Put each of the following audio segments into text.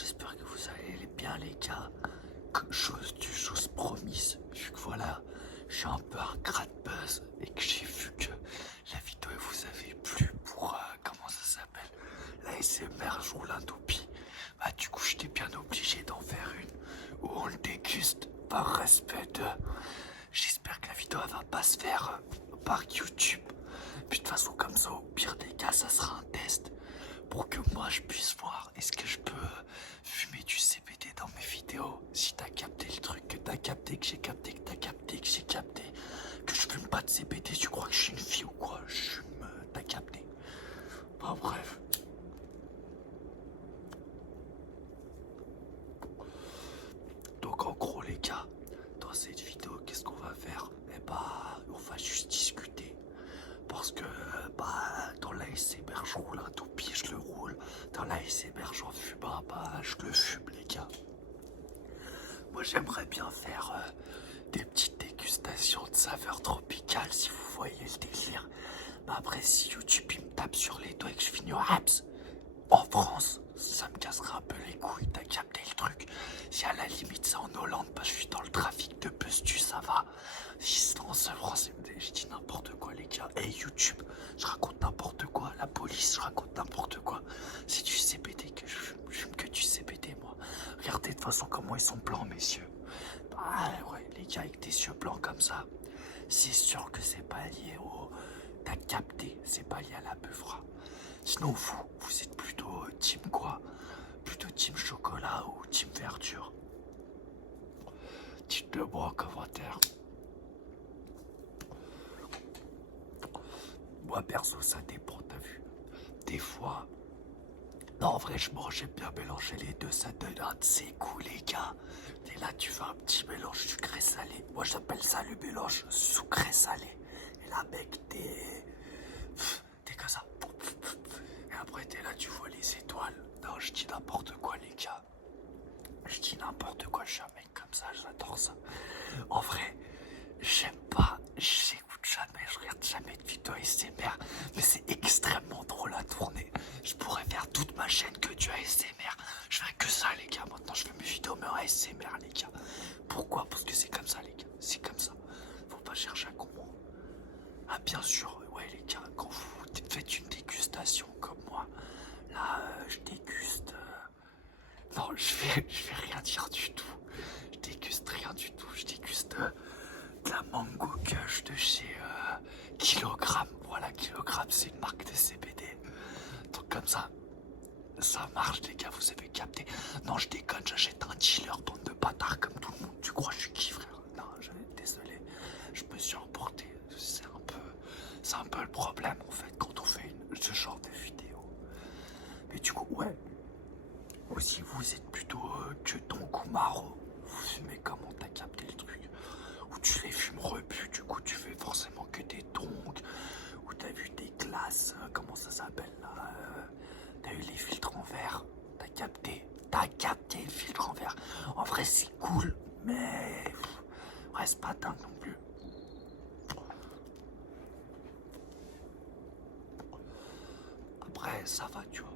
j'espère que vous allez bien les gars. Chose promise, vu que voilà, je suis un peu un buzz et que j'ai vu que la vidéo vous avait plu pour, comment ça s'appelle, la SMR, je roule un toupie. Bah du coup j'étais bien obligé d'en faire une où on le déguste par respect de... J'espère que la vidéo elle va pas se faire par YouTube. Puis de toute façon comme ça, au pire des cas, ça sera un test pour que moi je puisse voir est-ce que je peux fumer du CBD dans mes vidéos. Si t'as capté le truc, que t'as capté, que j'ai capté, que t'as capté, que j'ai capté, que je fume pas de CBD, tu crois que je suis une fille ou quoi? Je fume, t'as capté. Bah bref. Donc en gros les gars, dans cette vidéo, qu'est-ce qu'on va faire? Eh bah, on va juste discuter. Parce que bah dans la SMR je roule un toupie, je le roule. Dans la SMR j'en fume un, bah je le fume les gars. Moi j'aimerais bien faire des petites dégustations de saveurs tropicales si vous voyez le délire. Mais après si YouTube il me tape sur les doigts et que je finis au Haps en France, ça me cassera un peu les couilles, t'as capté le truc. Si à la limite c'est en Hollande, bah je suis dans le trafic de Bustu, ça va. Si c'est en France, je dis n'importe quoi les gars. Et YouTube, je raconte n'importe quoi. La police, je raconte n'importe quoi. C'est du CBD que je fume que du CBD moi. Regardez de toute façon comment ils sont blancs mes yeux. Bah ouais les gars avec des yeux blancs comme ça, c'est sûr que c'est pas lié au... T'as capté, c'est pas lié à la beuvra. Sinon vous êtes plutôt team quoi? Plutôt team chocolat ou team verdure? Dites-le moi en commentaire. Moi perso ça dépend, t'as vu. Des fois... Non en vrai j'aime bien mélanger les deux, ça donne un de ses goûts les gars. Et là tu fais un petit mélange sucré salé. Moi j'appelle ça le mélange sucré salé. Et là mec t'es comme ça. Et après t'es là, tu vois les étoiles. Non, je dis n'importe quoi les gars. Je dis n'importe quoi, je suis un mec comme ça, j'adore ça. En vrai, j'aime pas, j'écoute jamais, je regarde jamais de vidéos ASMR, mais c'est extrêmement drôle à tourner. Je pourrais faire toute ma chaîne que du ASMR. Je fais que ça les gars, maintenant je fais mes vidéos mais en ASMR les gars. Pourquoi? Parce que c'est comme ça les gars, c'est comme ça. Faut pas chercher à comprendre. Ah bien sûr, ouais les gars, quand vous faites une dégustation comme moi, là je déguste... Non, je vais rien dire du tout. Je déguste rien du tout. Je déguste de la Mango Kush de chez Kilogramme. Voilà, Kilogramme, c'est une marque de CBD. Donc comme ça marche les gars, vous avez capté. Non, je déconne, j'achète un dealer, bande de bâtards comme tout le monde. Tu crois que je suis qui frère? Non, désolé, je me suis emporté. C'est un peu le problème en fait quand on fait ce genre de vidéo. Mais du coup, ouais. Aussi, vous êtes plutôt que tonk ou maro. Vous fumez comment? T'as capté le truc? Ou tu les fumes rebus, du coup tu fais forcément que des tonks. Ou t'as vu des glaces, comment ça s'appelle là? T'as eu les filtres en verre. T'as capté? T'as capté le filtre en verre. En vrai c'est cool, mais reste pas dingue non plus. Après ça va, tu vois.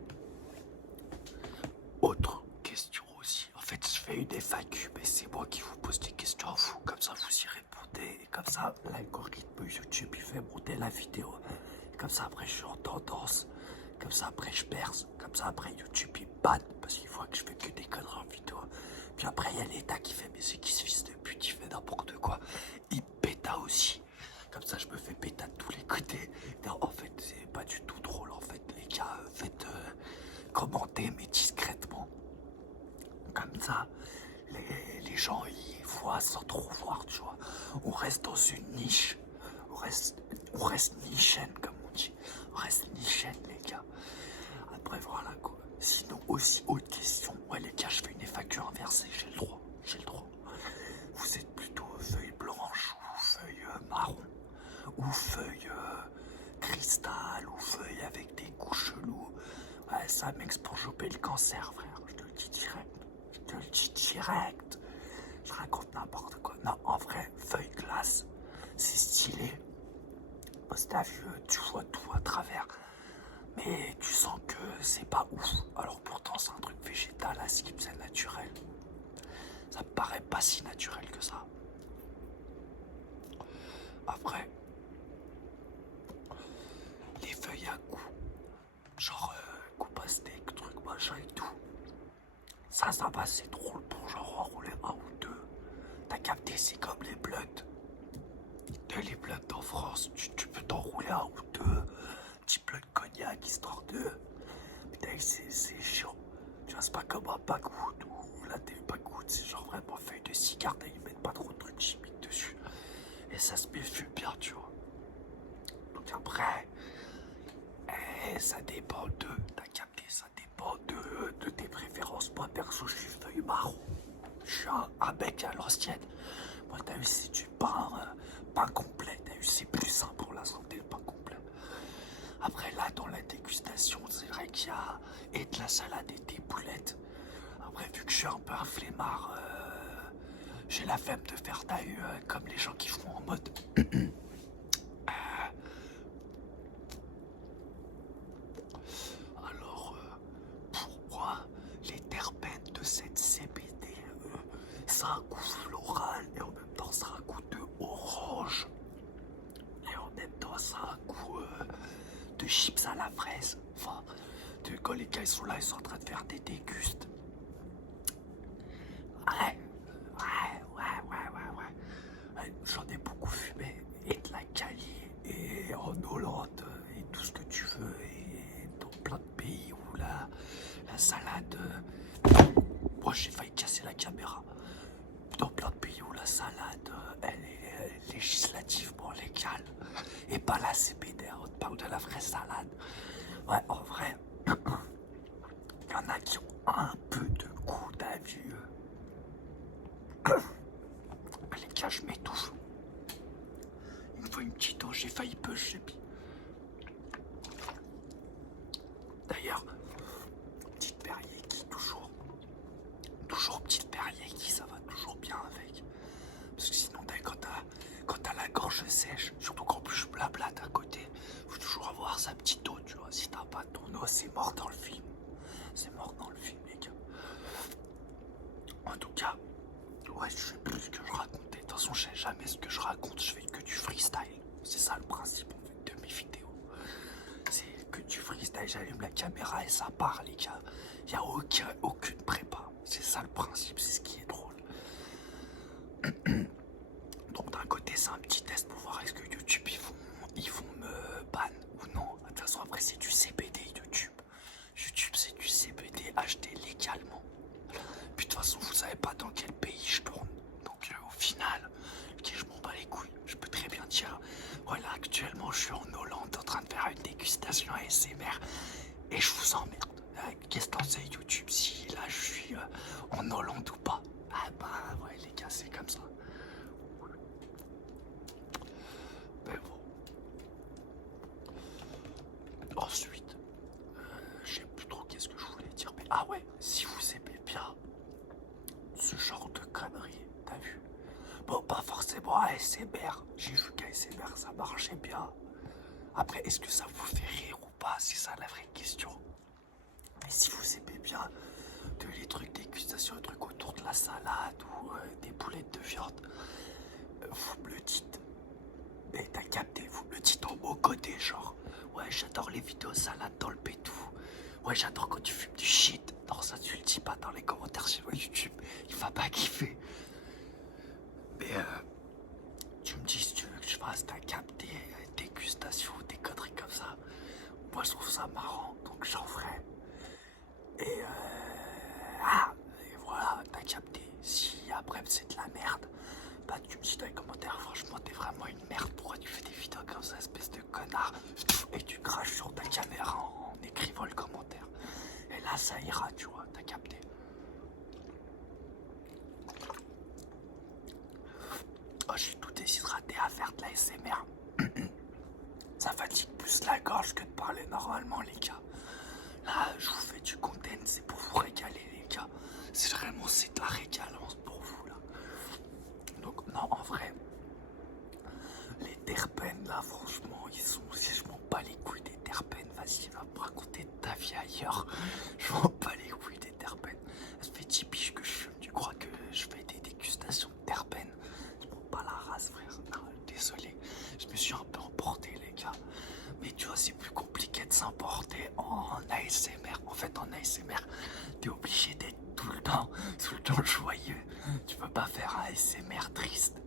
Autre question aussi. En fait, je fais une FAQ, mais c'est moi qui vous pose des questions à vous. Comme ça, vous y répondez. Et comme ça, l'algorithme YouTube, il fait monter la vidéo. Et comme ça, après, je suis en tendance. Comme ça, après, je perce. Comme ça, après, YouTube, il banne. Parce qu'il voit que je fais que des conneries en vidéo. Puis après, il y a l'État qui fait, mais c'est qui ce fils de pute, il fait n'importe quoi. Il péta aussi. Comme ça, je me fais péta de tous les côtés. Non, en fait, c'est pas du tout drôle. En fait, les gars, faites... commenter mais discrètement. Comme ça, les gens y voient sans trop voir, tu vois. On reste dans une niche. On reste nichaine, comme on dit. On reste nichaine, les gars. Après, voilà quoi. Sinon, aussi, autre question. Ouais, les gars, je fais une FAQ inversée. J'ai le droit. J'ai le droit. Vous êtes plutôt feuille blanche ou feuille marron? Ou feuille cristal? Ou feuille avec des goûts chelous? Ouais, ça, mec, c'est pour choper le cancer, frère. Je te le dis direct. Je te le dis direct. Je raconte n'importe quoi. Non, en vrai, feuille glace, c'est stylé. Parce que t'as vu, tu vois tout à travers. Mais tu sens que c'est pas ouf. Alors pourtant, c'est un truc végétal à skip, Ça me paraît pas si naturel que ça. Après, les feuilles à coups, genre coupe à steak, truc machin et tout. Ça va, c'est drôle pour genre enrouler un ou deux. T'as capté, c'est comme les blunts. Les blunts en France, tu peux t'enrouler un ou deux. Petit blunt cognac, histoire de... Putain, c'est chiant. Tu vois, c'est pas comme un backwood ou là, t'es backwood, c'est genre vraiment feuille de cigare, ils mettent pas trop de trucs chimiques dessus. Et ça se méfie bien, tu vois. Donc après, ça dépend t'as capté, ça dépend de tes préférences. Moi, perso, je suis feuille marron. Je suis un mec à l'ancienne. Moi, t'as vu, c'est du pain complet. T'as vu, c'est plus sain pour la santé, le pain complet. Après, là, dans la dégustation, c'est vrai qu'il y a et de la salade et des boulettes. Après, vu que je suis un peu un flemmard, j'ai la flemme de faire d'ailleurs comme les gens qui font en mode. Alors, pour moi, les terpènes de cette CBD, ça a un goût floral et en même temps, ça a un goût de orange. Et en même temps, ça a un goût de chips à la fraise. Enfin, quand les gars ils sont là, ils sont en train de faire des dégustes. Ouais. J'en ai beaucoup fumé. Et de la Cali, et en Hollande, et tout ce que tu veux, et dans plein de pays où la salade... Moi j'ai failli casser la caméra. Dans plein de pays où la salade, elle est législativement légale. Et pas la CBD, on te parle de la vraie salade. Ouais, en vrai, il y en a qui ont un peu de goût, t'as vu. Les gars, je m'étouffe. Une fois une petite dent, j'ai failli pêcher. D'ailleurs, petite Perrier qui toujours petite Perrier qui ça va toujours bien avec. Parce que sinon, quand t'as la gorge sèche, surtout qu'en plus je blablate à côté, faut toujours avoir sa petite eau, tu vois. Si t'as pas ton eau, c'est mort dans le film. C'est mort dans le film, les gars. En tout cas, ouais, je sais plus ce que je racontais. De toute façon, je sais jamais ce que je raconte, je fais que du freestyle. C'est ça le principe en fait de mes vidéos. C'est que du freestyle, j'allume la caméra et ça part, les gars. Il n'y a aucune prépa. C'est ça le principe, c'est ce qui est drôle. Donc d'un côté, c'est un petit test pour voir est-ce que YouTube, ils vont me ban ou non. De toute façon, après, c'est du CBD YouTube. YouTube, c'est du CBD acheté légalement. Puis de toute façon, vous savez pas dans quel pays je tourne. Donc au final, je m'en bats les couilles. Je peux très bien dire, voilà, actuellement, je suis en Hollande en train de faire une dégustation ASMR et je vous emmerde. Qu'est-ce que t'en sais YouTube si là je suis en Hollande ou pas? Ah bah ouais les gars, c'est comme ça. Mais bon. Ensuite, je sais plus trop qu'est-ce que je voulais dire. Mais ah ouais, si vous aimez bien ce genre de conneries, t'as vu? Bon, pas forcément ASMR. J'ai vu qu'ASMR ça marchait bien. Après, est-ce que ça vous fait rire ou pas? C'est ça la vraie question. Et si vous aimez bien les trucs dégustation, les trucs autour de la salade ou des boulettes de viande, vous me le dites. Mais t'as capté, vous me le dites en mots codés, genre ouais, j'adore les vidéos salade dans le pétou. Ouais, j'adore quand tu fumes du shit. Non, ça tu le dis pas dans les commentaires sur YouTube. Il va pas kiffer. Mais tu me dis si tu veux que je fasse ta capté dégustation, des conneries comme ça. Moi je trouve ça marrant, donc j'en ferai. Et voilà, t'as capté. Si après c'est de la merde, bah tu me dis dans les commentaires, franchement t'es vraiment une merde, pourquoi tu fais des vidéos comme ça, espèce de connard. Et tu craches sur ta caméra en écrivant le commentaire. Et là ça ira, tu vois, t'as capté. Oh, je suis tout déshydraté à faire de la SMR. Ça fatigue plus la gorge que de parler normalement, les gars. Là, je vous fais du content, c'est pour vous régaler, les gars. C'est vraiment, c'est de la régalance pour vous, là. Donc, non, en vrai, les terpènes, là, franchement, ils sont... Si je m'en bats les couilles des terpènes, vas-y, va me raconter ta vie ailleurs. Je m'en bats les couilles des terpènes. Ça fait 10 piges que je fume, tu crois que je fais ASMR, t'es obligé d'être tout le temps joyeux. Tu peux pas faire un ASMR triste.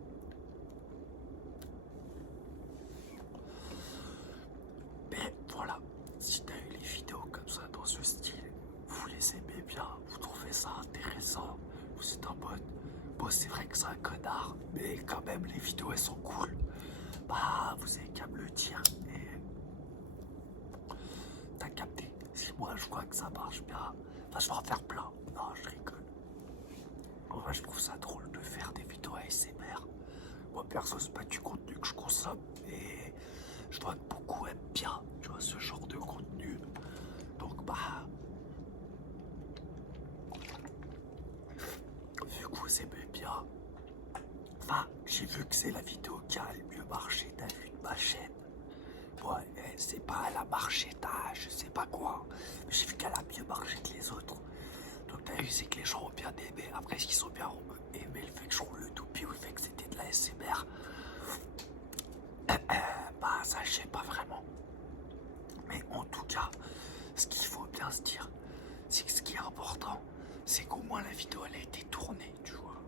Mais voilà, si t'as eu les vidéos comme ça dans ce style, vous les aimez bien, vous trouvez ça intéressant, vous êtes en mode, bon c'est vrai que c'est un connard, mais quand même les vidéos elles sont cool. Bah vous avez qu'à me le dire et t'as capté. Si moi je crois que ça marche bien, enfin je vais en faire plein. Non je rigole. En vrai je trouve ça drôle de faire des vidéos ASMR. Moi perso c'est pas du contenu que je consomme et je vois que beaucoup aiment bien, tu vois, ce genre de contenu. Donc bah vu que vous aimez bien, enfin j'ai vu que c'est la vidéo qui a le mieux marché, t'as vu de ma chaîne. Ouais, c'est pas elle a marché, je sais pas quoi. J'ai vu qu'elle a mieux marché que les autres. Donc t'as vu, c'est que les gens ont bien aimé. Après, est-ce qu'ils ont bien aimé le fait que je roule le toupie ou le fait que c'était de la SMR? Bah ça je sais pas vraiment. Mais en tout cas, ce qu'il faut bien se dire, c'est que ce qui est important, c'est qu'au moins la vidéo elle a été tournée, tu vois.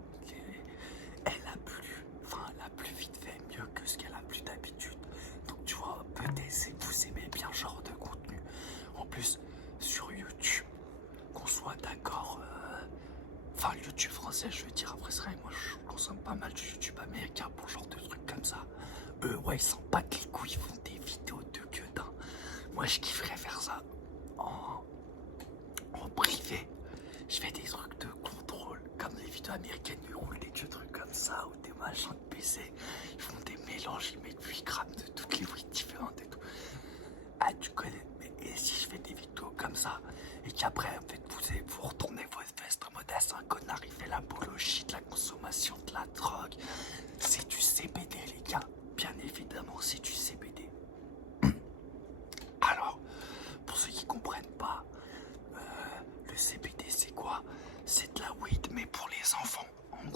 Elle a plu, enfin elle a plus vite fait mieux que ce qu'elle a plu d'habitude. Donc tu vois, peut-être c'est que vous aimez bien ce genre de contenu. En plus, sur YouTube, qu'on soit d'accord, enfin le YouTube français je veux dire, après c'est vrai, moi je consomme pas mal du YouTube américain pour ce genre de trucs comme ça. Eux ouais ils s'en battent les couilles, ils font des vidéos de gueudin. Moi je kifferais faire ça en privé. Je fais des trucs de contrôle, comme les vidéos américaines, ils roulent des trucs comme ça, ou des machins de PC, ils font des mélanges, ils mettent 8 grammes de toutes les weed différentes et tout. Ah tu connais, mais et si je fais des vidéos comme ça, et qu'après en fait vous retournez votre veste en mode ah, c'est un connard, il fait l'apologie de la consommation de la drogue, c'est du CBD les gars, bien évidemment c'est du CBD. Alors, pour ceux qui comprennent pas, le CBD c'est quoi? C'est de la weed mais pour les enfants, en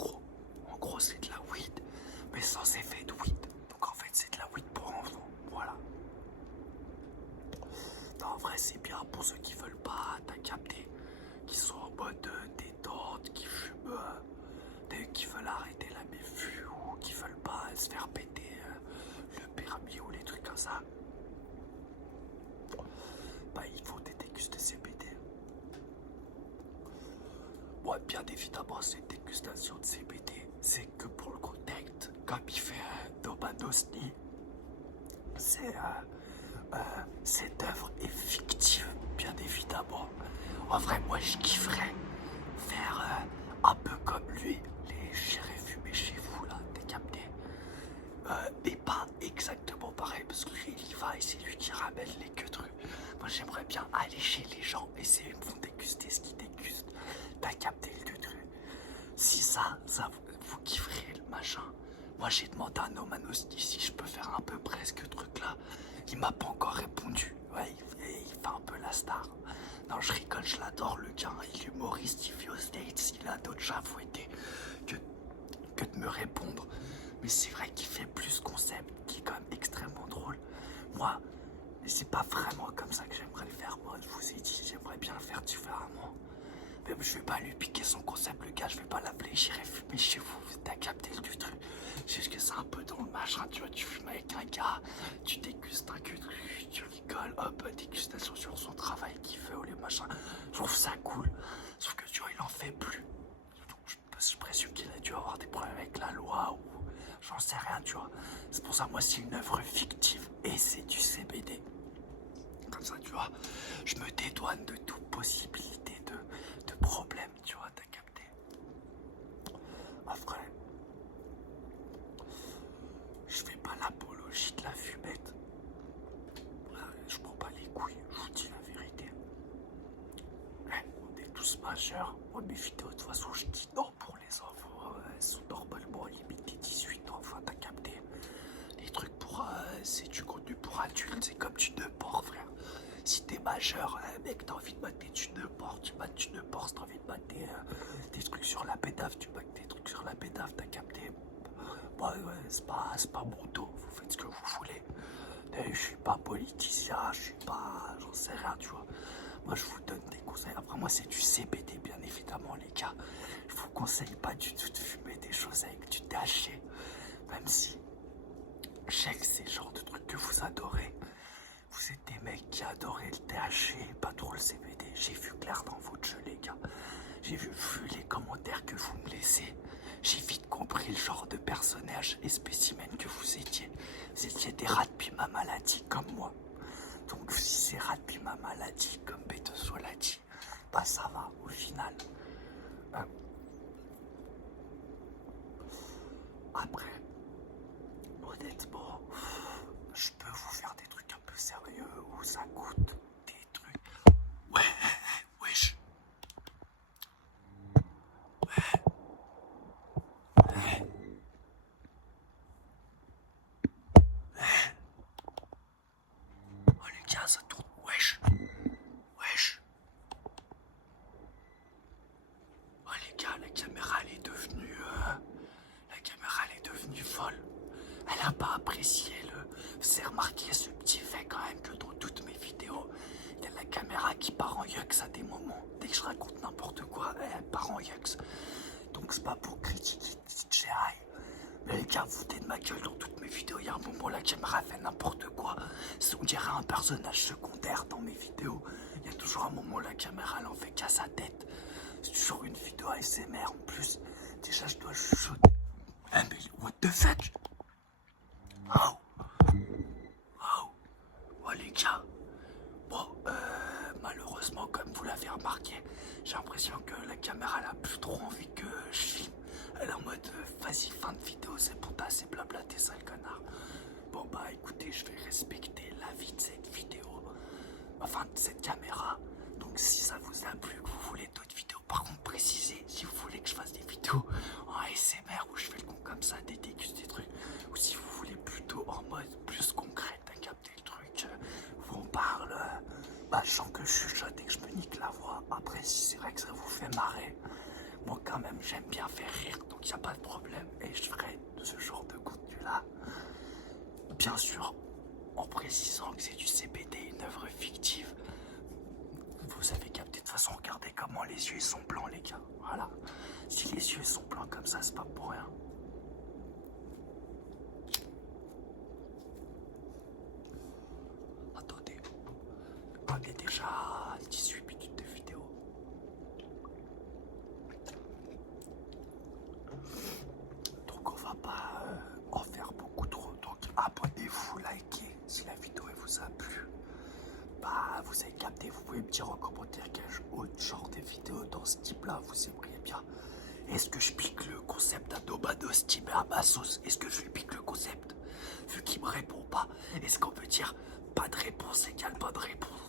gros c'est de la weed mais sans effet de weed, donc en fait c'est de la weed pour enfants, voilà. Non, en vrai c'est bien pour ceux qui veulent pas, t'as capté, qui sont en mode détente, qui fument, qui veulent arrêter la méfu ou qui veulent pas se faire péter le permis ou les trucs comme ça. Bah il faut des dégustes CBD. Moi bien évidemment cette dégustation de CBD c'est que pour le contexte, comme il fait Dobanosny, cette œuvre est fictive bien évidemment. En vrai moi je kifferais faire un peu comme lui, les j'irai fumer chez vous là, t'as capté, mais pas exactement pareil parce que lui il y va et c'est lui qui ramène les queutrues. Moi j'aimerais bien aller chez les gens et c'est eux qui vont déguster ce qu'ils dégustent, t'as capté le queutru. Si ça vous kifferez le machin. Moi j'ai demandé à Nomanosti si je peux faire un peu presque ce truc là, il m'a pas encore répondu, ouais il fait un peu la star. Non je rigole, je l'adore le gars, il est humoriste, il vit aux States, il a d'autres chats fouettés que de me répondre. Mais c'est vrai qu'il fait plus concept, qui est quand même extrêmement drôle. Moi, c'est pas vraiment comme ça que j'aimerais le faire. Moi, je vous ai dit, j'aimerais bien le faire différemment. Mais je vais pas lui piquer son concept, le gars, je vais pas l'appeler, j'irai fumer chez vous, t'as capté le truc. C'est juste que c'est un peu dans le machin, tu vois, tu fumes avec un gars, tu dégustes un truc, tu rigoles, hop, dégustation sur son travail qu'il fait ou les machins. Je trouve ça cool, sauf que tu vois, il en fait plus. Donc, je présume qu'il a dû avoir des problèmes avec la loi ou j'en sais rien, tu vois. C'est pour ça, moi, c'est une œuvre fictive et c'est du CBD. Comme ça, tu vois, je me dédouane de toute possibilité de problème, tu vois, t'as capté. Après, je fais pas l'apologie de la fumette. Je prends pas les couilles, je vous dis la vérité. On est tous majeurs. Moi, mes vidéos, de toute façon, je dis non pour les enfants. Elles sont normalement limitées 18 ans, enfin, t'as capté. Les trucs pour. C'est du contenu pour adultes, c'est comme du Neuport, frère. Si t'es majeur, mec, t'as envie de mater du Neuport, tu mates du Neuport. Si t'as envie de mater des trucs sur la pédave, tu mates des trucs sur la pédave, t'as capté. Ouais, c'est pas mon dos, vous faites ce que vous voulez. Je suis pas politicien, je suis pas. J'en sais rien, tu vois. Moi, je vous donne des conseille. Après moi c'est du CBD bien évidemment les gars. Je vous conseille pas du tout de fumer des choses avec du THC. Même si je sais que c'est le genre de truc que vous adorez. Vous êtes des mecs qui adoraient le THC et pas trop le CBD. J'ai vu clair dans votre jeu les gars. J'ai vu les commentaires que vous me laissez. J'ai vite compris le genre de personnage et spécimen que vous étiez. Vous étiez des rats depuis ma maladie comme moi. Donc si c'est rats depuis ma maladie comme Beteso l'a dit, bah ça va au final. Après, honnêtement, je peux vous faire des trucs un peu sérieux où ça coûte des trucs. Ouais, wesh. Oh les gars, ça tourne. Wesh. Wesh. Oh les gars, la caméra elle est devenue. La caméra elle est devenue folle. Elle a pas apprécié le. Vous avez remarqué ce petit fait quand même que dans toutes mes vidéos, il y a la caméra qui part en yux à des moments. Dès que je raconte n'importe quoi, elle part en yux. Donc c'est pas pour critiquer DJI. Mais les gars, vous foutez de ma gueule dans toutes mes vidéos. Il y a un moment, la caméra fait n'importe quoi. On dirait un personnage secondaire dans mes vidéos. Il y a toujours un moment, la caméra elle en fait qu'à sa tête. C'est toujours une vidéo ASMR en plus. Déjà, je dois chuchoter. Ah, mais what the fuck? Oh, oh, oh les gars. Bon, malheureusement, comme vous l'avez remarqué, j'ai l'impression que la caméra elle a plus trop envie que je filme. Elle est en mode vas-y, fin de vidéo, c'est pour ta, c'est blablaté, sale connard. Bon bah écoutez, je vais respecter l'avis de cette vidéo, enfin de cette caméra. Donc si ça vous a plu, que vous voulez d'autres vidéos, par contre précisez si vous voulez que je fasse des vidéos en ASMR où je fais le con comme ça, des dégustes, des trucs, ou si vous voulez plutôt en mode plus concret, t'as capté le truc, où on parle, bah je sens que je chuchote et que je me nique la voix. Après si c'est vrai que ça vous fait marrer, moi quand même j'aime bien faire rire, donc y a pas de problème et je ferai ce genre de contenu là. Bien sûr, en précisant que c'est du CBD, une œuvre fictive. Vous avez capté, de toute façon, regardez comment les yeux sont blancs les gars. Voilà. Si les yeux sont blancs comme ça, c'est pas pour rien. Attendez. On est déjà à 18 minutes de vidéo. Donc on va pas en faire beaucoup trop. Donc abonnez-vous, likez si la vidéo elle vous a plu. Bah vous avez capté, vous pouvez me dire en commentaire quel autre genre de vidéo dans ce type là vous aimeriez bien. Est-ce que je pique le concept d'Adobado Steam et à ma sauce? Est-ce que je lui pique le concept? Vu qu'il me répond pas, est-ce qu'on peut dire pas de réponse égale pas de réponse?